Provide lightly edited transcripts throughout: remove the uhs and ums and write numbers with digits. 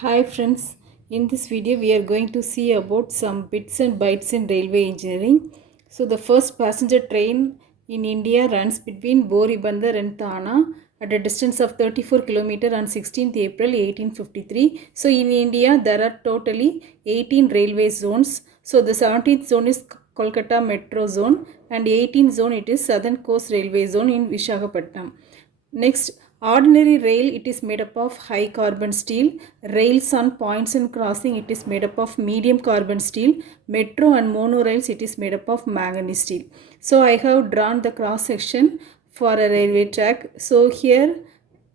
Hi friends, in this video we are going to see about some bits and bytes in railway engineering. So the first passenger train in India runs between Boribandar and Thana at a distance of 34 km on 16th April 1853. So in India there are totally 18 railway zones. So the 17th zone is Kolkata Metro Zone and 18th zone it is Southern Coast Railway Zone in Visakhapatnam. Next, ordinary rail it is made up of high carbon steel. Rails on points and crossing it is made up of medium carbon steel. Metro and monorails it is made up of manganese steel. So I have drawn the cross section for a railway track. So here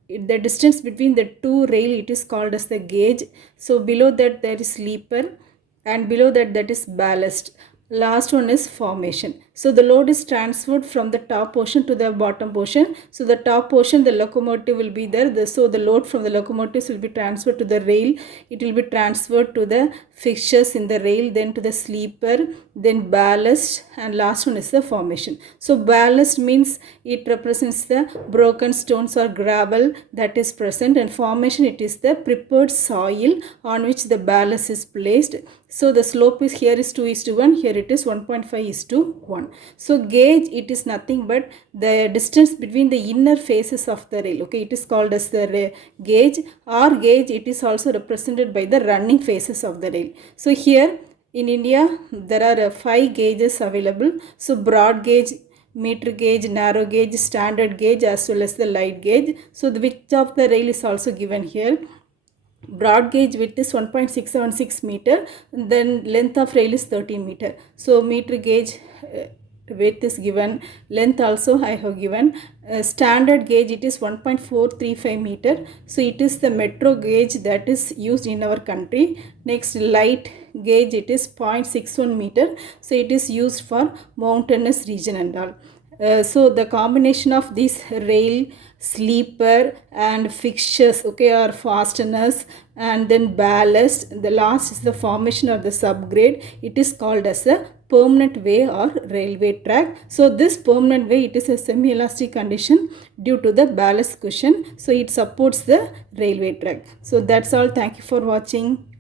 the distance between the two rail it is called as the gauge. So below that there is sleeper and below that is ballast. Last one is formation. So the load is transferred from the top portion to the bottom portion. So the top portion the locomotive will be there. So the load from the locomotives will be transferred to the rail. It will be transferred to the fixtures in the rail, then to the sleeper, then ballast, and last one is the formation. So ballast means it represents the broken stones or gravel that is present, and formation it is the prepared soil on which the ballast is placed. So the slope is here is 2:1, here it is 1.5:1. So gauge it is nothing but the distance between the inner faces of the rail. Okay, it is called as the gauge, or gauge it is also represented by the running faces of the rail. So here in India there are 5 gauges available. So broad gauge, meter gauge, narrow gauge, standard gauge as well as the light gauge. So the width of the rail is also given here. Broad gauge width is 1.676 meter, then length of rail is 13 meter. So meter gauge width is given, length also I have given. Standard gauge it is 1.435 meter. So it is the metro gauge that is used in our country. Next, light gauge it is 0.61 meter. So it is used for mountainous region and all. So the combination of this rail, sleeper and fixtures, okay, or fasteners, and then ballast, the last is the formation of the subgrade, it is called as a permanent way or railway track. So this permanent way it is a semi-elastic condition due to the ballast cushion, so it supports the railway track. So that's all. Thank you for watching.